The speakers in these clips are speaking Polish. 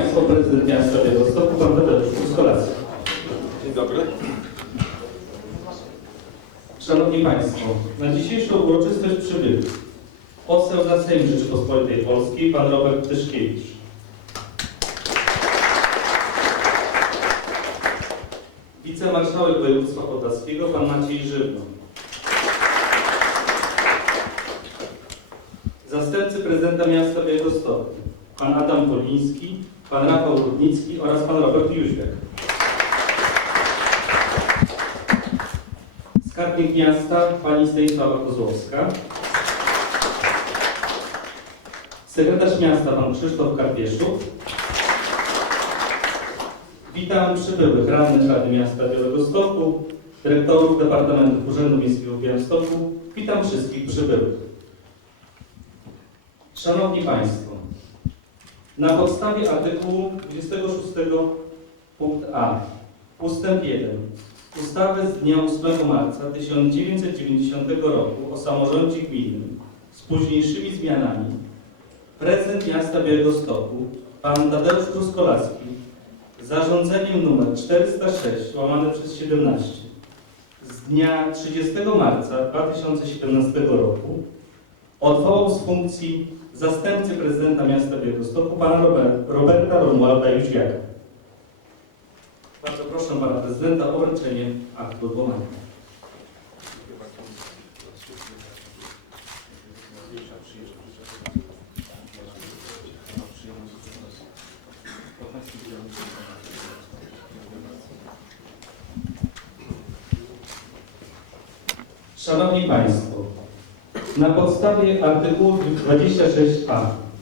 Państwo, prezydent miasta Białegostoku, pan Tadeusz Puskolaski. Dzień dobry. Szanowni Państwo, na dzisiejszą uroczystość przybył poseł na Sejm Rzeczypospolitej Polskiej, pan Robert Tyszkiewicz. Wicemarszałek województwa podlaskiego, pan Maciej Żywno. Zastępcy prezydenta miasta Białegostoku, pan Adam Poliński, pan Rafał Rudnicki oraz pan Robert Jóźwiak. Skarbnik miasta pani Stanisława Kozłowska. Sekretarz miasta pan Krzysztof Karpieszów. Witam przybyłych radnych Rady Miasta Białegostoku, dyrektorów Departamentów Urzędu Miejskiego w Białymstoku. Witam wszystkich przybyłych. Szanowni Państwo, na podstawie artykułu 26 punkt A ustęp 1 ustawy z dnia 8 marca 1990 roku o samorządzie gminnym z późniejszymi zmianami. Prezydent miasta Białegostoku pan Tadeusz Truskolaski zarządzeniem nr 406 łamane przez 17 z dnia 30 marca 2017 roku odwołał z funkcji zastępcy prezydenta miasta Białegostoku pana Robert, Roberta Romualda Jóźwiaka. Bardzo proszę pana prezydenta o wręczenie aktu odwołania. Szanowni Państwo, na podstawie artykułu 26a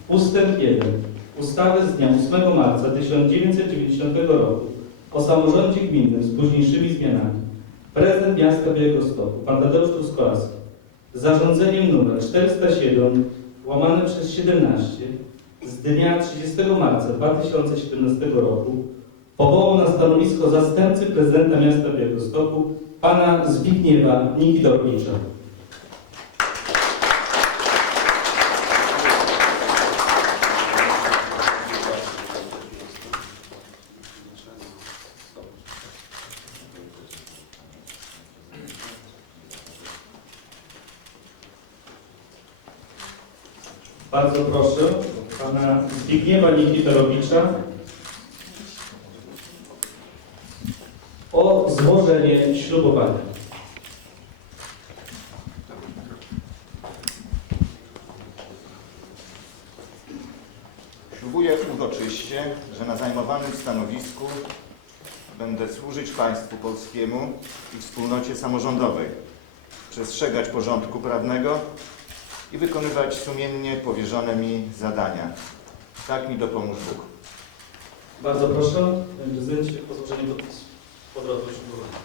ustęp 1 ustawy z dnia 8 marca 1990 roku o samorządzie gminnym z późniejszymi zmianami prezydent miasta Białegostoku pan Tadeusz Truskolaski zarządzeniem nr 407 łamane przez 17 z dnia 30 marca 2017 roku powołał na stanowisko zastępcy prezydenta miasta Białegostoku pana Zbigniewa Nikitowicza. Bardzo proszę pana Zbigniewa Nikitorowicza o złożenie ślubowania. Ślubuję uroczyście, że na zajmowanym stanowisku będę służyć państwu polskiemu i wspólnocie samorządowej, przestrzegać porządku prawnego i wykonywać sumiennie powierzone mi zadania. Tak mi dopomóż Bóg. Bardzo proszę, panie prezydencie, o złożenie podpisu pod drodze ślubowania.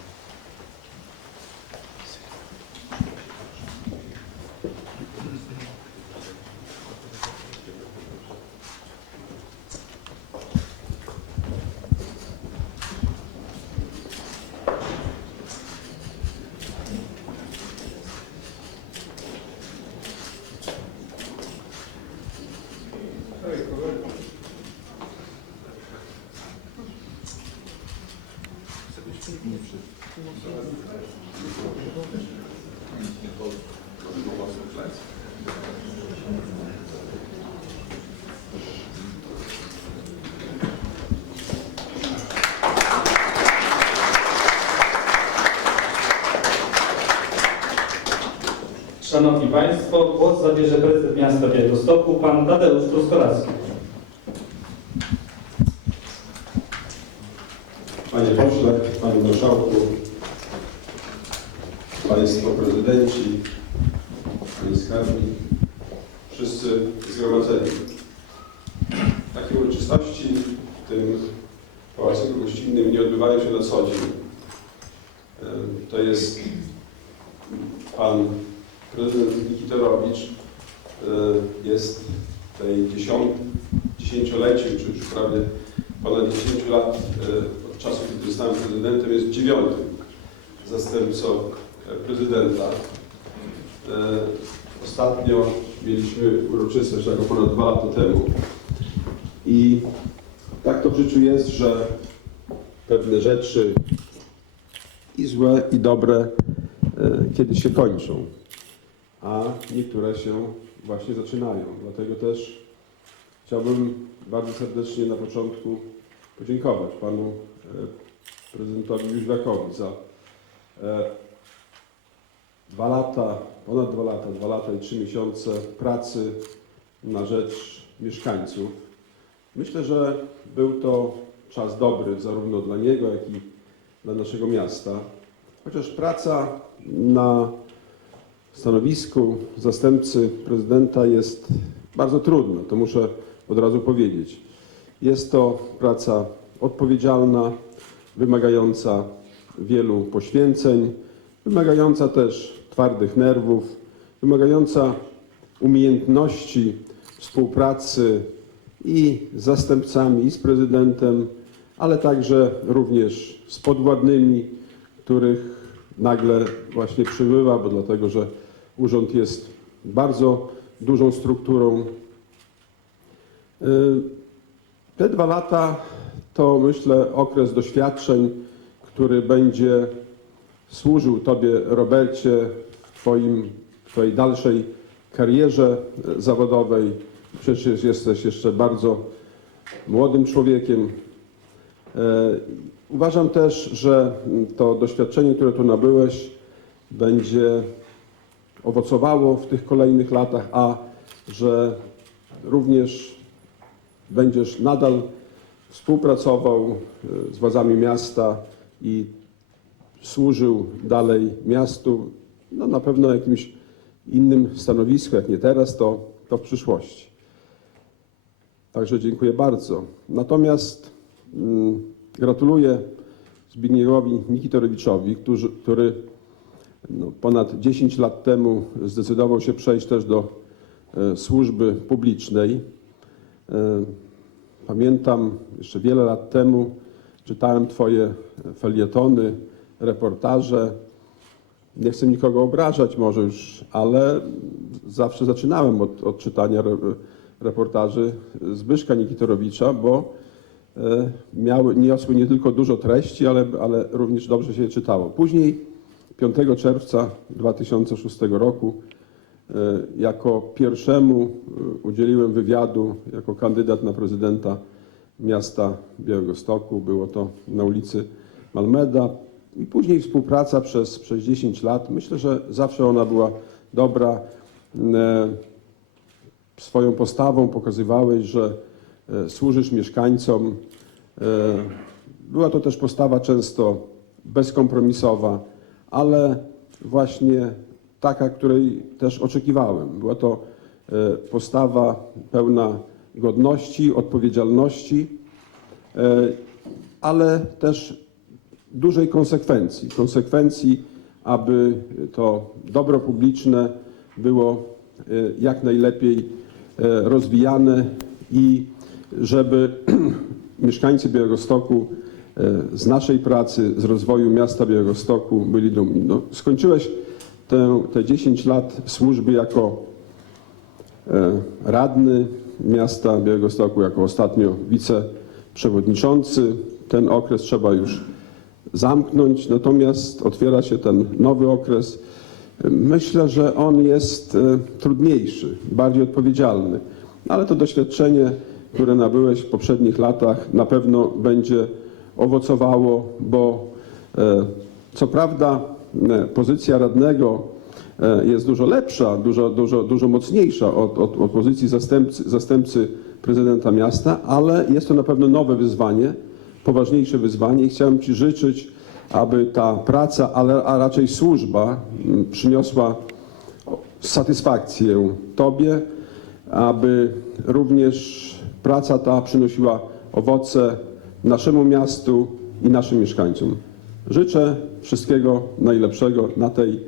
Szanowni Państwo, głos zabierze prezydent miasta Białegostoku, pan Tadeusz Truskolaski. Panie pośle, panie marszałku, państwo prezydenci, panie skarbnik, wszyscy zgromadzeni. Takie uroczystości w tym pałacyku gościnnym nie odbywają się na co dzień. E, To jest pan prezydent Nikitorowicz, e, jest w tej dziesięcioleciu, czy już prawie ponad 10 lat e, od czasu, kiedy zostałem prezydentem, jest dziewiątym zastępcą e, prezydenta. E, Ostatnio mieliśmy uroczystość taką ponad dwa lata temu i tak to w życiu jest, że pewne rzeczy i złe, i dobre e, kiedyś się kończą, a niektóre się właśnie zaczynają. Dlatego też chciałbym bardzo serdecznie na początku podziękować panu e, prezydentowi Jóźwiakowi za e, dwa lata, ponad dwa lata, dwa lata i trzy miesiące pracy na rzecz mieszkańców. Myślę, że był to czas dobry zarówno dla niego, jak i dla naszego miasta. Chociaż praca na stanowisku zastępcy prezydenta jest bardzo trudna, to muszę od razu powiedzieć. Jest to praca odpowiedzialna, wymagająca wielu poświęceń, wymagająca też twardych nerwów, wymagająca umiejętności współpracy i z zastępcami, i z prezydentem, ale także również z podwładnymi, których nagle właśnie przybywa, bo dlatego, że urząd jest bardzo dużą strukturą. Y, Te dwa lata to myślę okres doświadczeń, który będzie służył Tobie, Robercie, w Twoim, w Twojej dalszej karierze e, zawodowej. Przecież jesteś jeszcze bardzo młodym człowiekiem. E, Uważam też, że to doświadczenie, które tu nabyłeś, będzie owocowało w tych kolejnych latach, a że również będziesz nadal współpracował e, z władzami miasta i służył dalej miastu, no na pewno jakimś innym stanowisku, jak nie teraz, to, to w przyszłości. Także dziękuję bardzo. Natomiast mm, gratuluję Zbigniewowi Nikitorowiczowi, którzy, który no, ponad 10 lat temu zdecydował się przejść też do e, służby publicznej. E, pamiętam jeszcze wiele lat temu czytałem Twoje felietony, reportaże. Nie chcę nikogo obrażać może już, ale zawsze zaczynałem od, od czytania re, reportaży Zbyszka Nikitorowicza, bo e, miały, niosły nie tylko dużo treści, ale, ale również dobrze się je czytało. Później 5 czerwca 2006 roku e, jako pierwszemu e, udzieliłem wywiadu jako kandydat na prezydenta miasta Białegostoku. Było to na ulicy Malmeda. I później współpraca przez, przez 10 lat. Myślę, że zawsze ona była dobra. E, Swoją postawą pokazywałeś, że służysz mieszkańcom. Była to też postawa często bezkompromisowa, ale właśnie taka, której też oczekiwałem. Była to e, postawa pełna godności, odpowiedzialności, e, ale też dużej konsekwencji. Konsekwencji, aby to dobro publiczne było e, jak najlepiej rozwijane i żeby mieszkańcy Białegostoku z naszej pracy, z rozwoju miasta Białegostoku byli dumni. No, skończyłeś tę, te 10 lat służby jako e, radny miasta Białegostoku, jako ostatnio wiceprzewodniczący. Ten okres trzeba już zamknąć, natomiast otwiera się ten nowy okres. Myślę, że on jest e, trudniejszy, bardziej odpowiedzialny, ale to doświadczenie, które nabyłeś w poprzednich latach, na pewno będzie owocowało, bo e, co prawda e, pozycja radnego e, jest dużo lepsza, dużo, dużo, dużo mocniejsza od, od, od pozycji zastępcy, zastępcy prezydenta miasta, ale jest to na pewno nowe wyzwanie, poważniejsze wyzwanie. I chciałem Ci życzyć, aby ta praca, ale, a raczej służba przyniosła satysfakcję Tobie, aby również praca ta przynosiła owoce naszemu miastu i naszym mieszkańcom. Życzę wszystkiego najlepszego na tej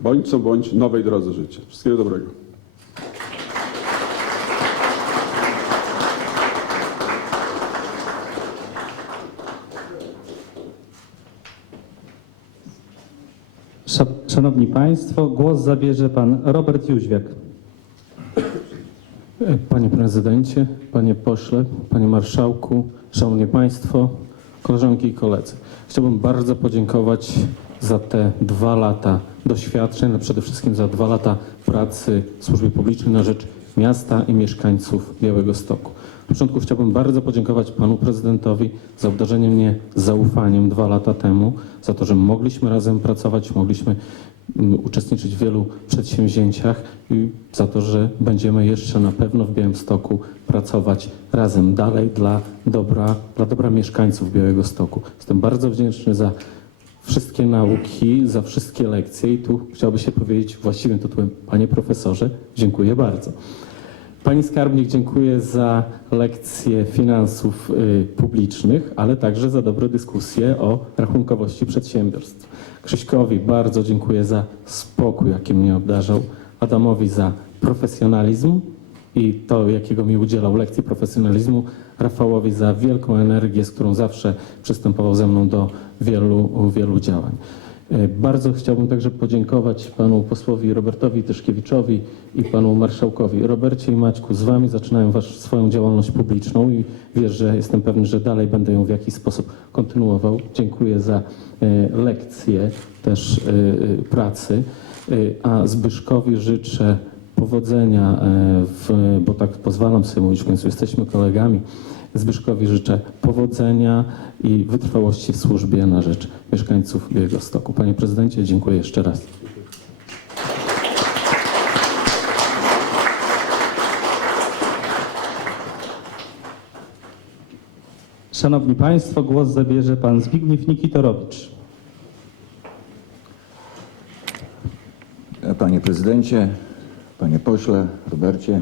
bądź co bądź nowej drodze życia. Wszystkiego dobrego. Sza- Szanowni Państwo, głos zabierze Pan Robert Jóźwiak. Panie prezydencie, panie pośle, panie marszałku, Szanowni Państwo, koleżanki i koledzy. Chciałbym bardzo podziękować za te dwa lata doświadczeń, ale przede wszystkim za dwa lata pracy w służbie publicznej na rzecz miasta i mieszkańców Białego Stoku. Na początku chciałbym bardzo podziękować panu prezydentowi za obdarzenie mnie zaufaniem dwa lata temu, za to, że mogliśmy razem pracować, mogliśmy mm, uczestniczyć w wielu przedsięwzięciach i za to, że będziemy jeszcze na pewno w Białymstoku pracować razem dalej dla dobra, dla dobra mieszkańców Białego Stoku. Jestem bardzo wdzięczny za wszystkie nauki, za wszystkie lekcje i tu chciałby się powiedzieć właściwym tytułem Panie Profesorze, dziękuję bardzo. Pani skarbnik, dziękuję za lekcje finansów y, publicznych, ale także za dobre dyskusje o rachunkowości przedsiębiorstw. Krzyśkowi bardzo dziękuję za spokój, jaki mnie obdarzał. Adamowi za profesjonalizm i to, jakiego mi udzielał lekcji profesjonalizmu. Rafałowi za wielką energię, z którą zawsze przystępował ze mną do wielu, wielu działań. E, Bardzo chciałbym także podziękować panu posłowi Robertowi Tyszkiewiczowi i panu marszałkowi. Robercie i Maćku, z wami zaczynałem wasz, swoją działalność publiczną i wiesz, że jestem pewny, że dalej będę ją w jakiś sposób kontynuował. Dziękuję za e, lekcje też e, pracy, a Zbyszkowi życzę powodzenia, w, bo tak pozwalam sobie mówić, w końcu jesteśmy kolegami. Zbyszkowi życzę powodzenia i wytrwałości w służbie na rzecz mieszkańców Białego Stoku. Panie prezydencie, dziękuję jeszcze raz. Szanowni Państwo, głos zabierze Pan Zbigniew Nikitorowicz. Panie prezydencie, panie pośle, Robercie,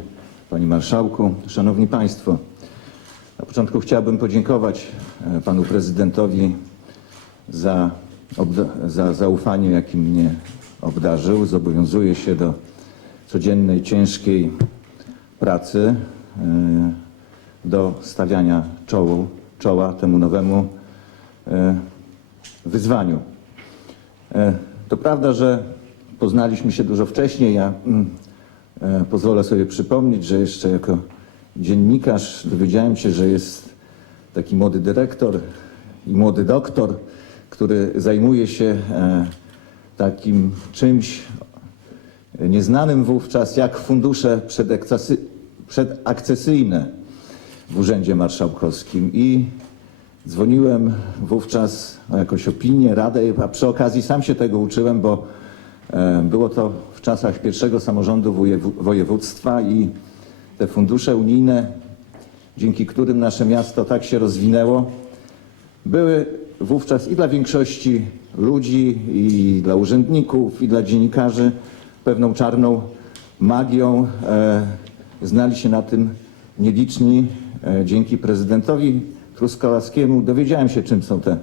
panie marszałku, szanowni państwo. Początku chciałbym podziękować e, panu prezydentowi za, za zaufanie, jakim mnie obdarzył. Zobowiązuję się do codziennej, ciężkiej pracy, e, do stawiania czołu, czoła temu nowemu e, wyzwaniu. To prawda, że poznaliśmy się dużo wcześniej. Ja mm, pozwolę sobie przypomnieć, że jeszcze jako dziennikarz dowiedziałem się, że jest taki młody dyrektor i młody doktor, który zajmuje się e, takim czymś nieznanym wówczas jak fundusze przedakcesy- przedakcesyjne w Urzędzie Marszałkowskim. I dzwoniłem wówczas o jakąś opinię, radę, a przy okazji sam się tego uczyłem, bo e, było to w czasach pierwszego samorządu wojew- województwa i te fundusze unijne, dzięki którym nasze miasto tak się rozwinęło, były wówczas i dla większości ludzi, i dla urzędników, i dla dziennikarzy pewną czarną magią. E, znali się na tym nieliczni. E, dzięki prezydentowi Truskolaskiemu dowiedziałem się, czym są te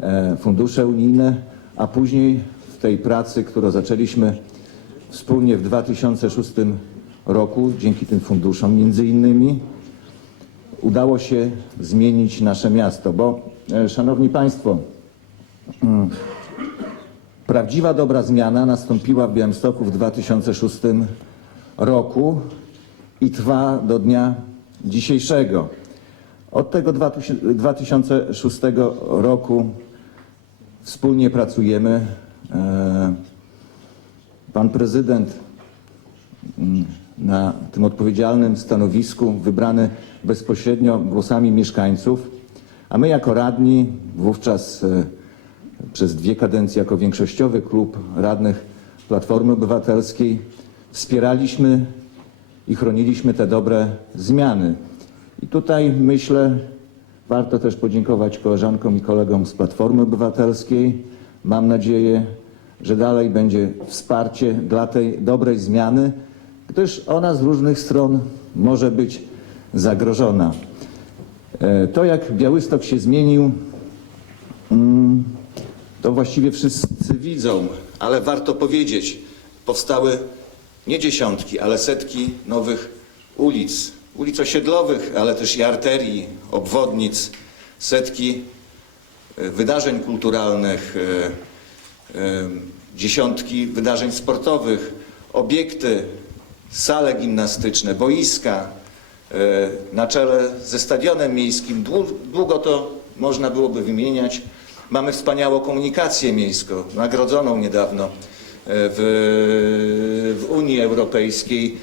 e, fundusze unijne, a później w tej pracy, którą zaczęliśmy wspólnie w 2006 roku, dzięki tym funduszom między innymi, udało się zmienić nasze miasto, bo e, szanowni państwo, mm, prawdziwa dobra zmiana nastąpiła w Białymstoku w 2006 roku i trwa do dnia dzisiejszego. Od tego 2000 2006 roku wspólnie pracujemy. E, Pan prezydent mm, na tym odpowiedzialnym stanowisku, wybrany bezpośrednio głosami mieszkańców, a my jako radni, wówczas e, przez dwie kadencje jako większościowy klub radnych Platformy Obywatelskiej, wspieraliśmy i chroniliśmy te dobre zmiany. I tutaj myślę, warto też podziękować koleżankom i kolegom z Platformy Obywatelskiej. Mam nadzieję, że dalej będzie wsparcie dla tej dobrej zmiany, gdyż ona z różnych stron może być zagrożona. E, To, jak Białystok się zmienił, mm, to właściwie wszyscy widzą, ale warto powiedzieć, powstały nie dziesiątki, ale setki nowych ulic, ulic osiedlowych, ale też i arterii, obwodnic, setki e, wydarzeń kulturalnych, e, dziesiątki wydarzeń sportowych, obiekty, sale gimnastyczne, boiska, na czele ze stadionem miejskim. Dłu- Długo to można byłoby wymieniać. Mamy wspaniałą komunikację miejską, nagrodzoną niedawno e, w, w Unii Europejskiej.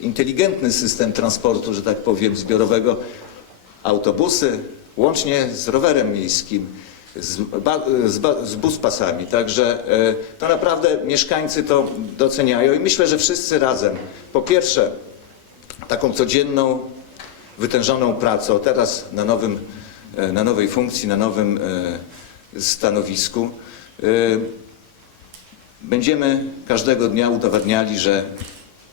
Inteligentny system transportu, że tak powiem, zbiorowego. Autobusy, łącznie z rowerem miejskim, z, ba, z, ba, z. Także e, to naprawdę mieszkańcy to doceniają i myślę, że wszyscy razem. Po pierwsze, taką codzienną, wytężoną pracą, teraz na, nowym, e, na nowej funkcji, na nowym e, stanowisku, e, będziemy każdego dnia udowadniali, że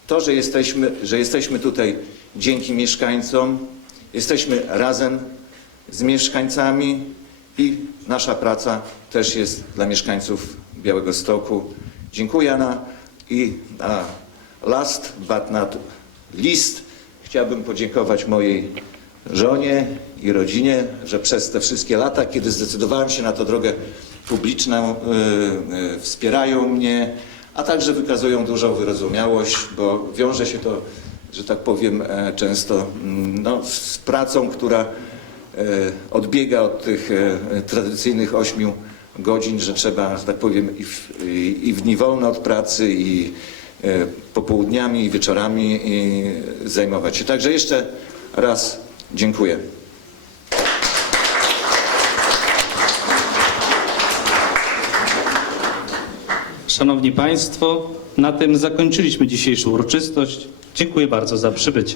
to, że jesteśmy, że jesteśmy tutaj dzięki mieszkańcom, jesteśmy razem z mieszkańcami i nasza praca też jest dla mieszkańców Białego Stoku. Dziękuję Anna i last but not least chciałbym podziękować mojej żonie i rodzinie, że przez te wszystkie lata, kiedy zdecydowałem się na tę drogę publiczną, y, y, wspierają mnie, a także wykazują dużą wyrozumiałość, bo wiąże się to, że tak powiem, e, często mm, no, z pracą, która odbiega od tych e, tradycyjnych ośmiu godzin, że trzeba, że tak powiem, i w, i w dni wolne od pracy, i e, popołudniami, i wieczorami i zajmować się. Także jeszcze raz dziękuję. Szanowni Państwo, na tym zakończyliśmy dzisiejszą uroczystość. Dziękuję bardzo za przybycie.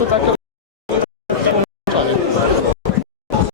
Teraz to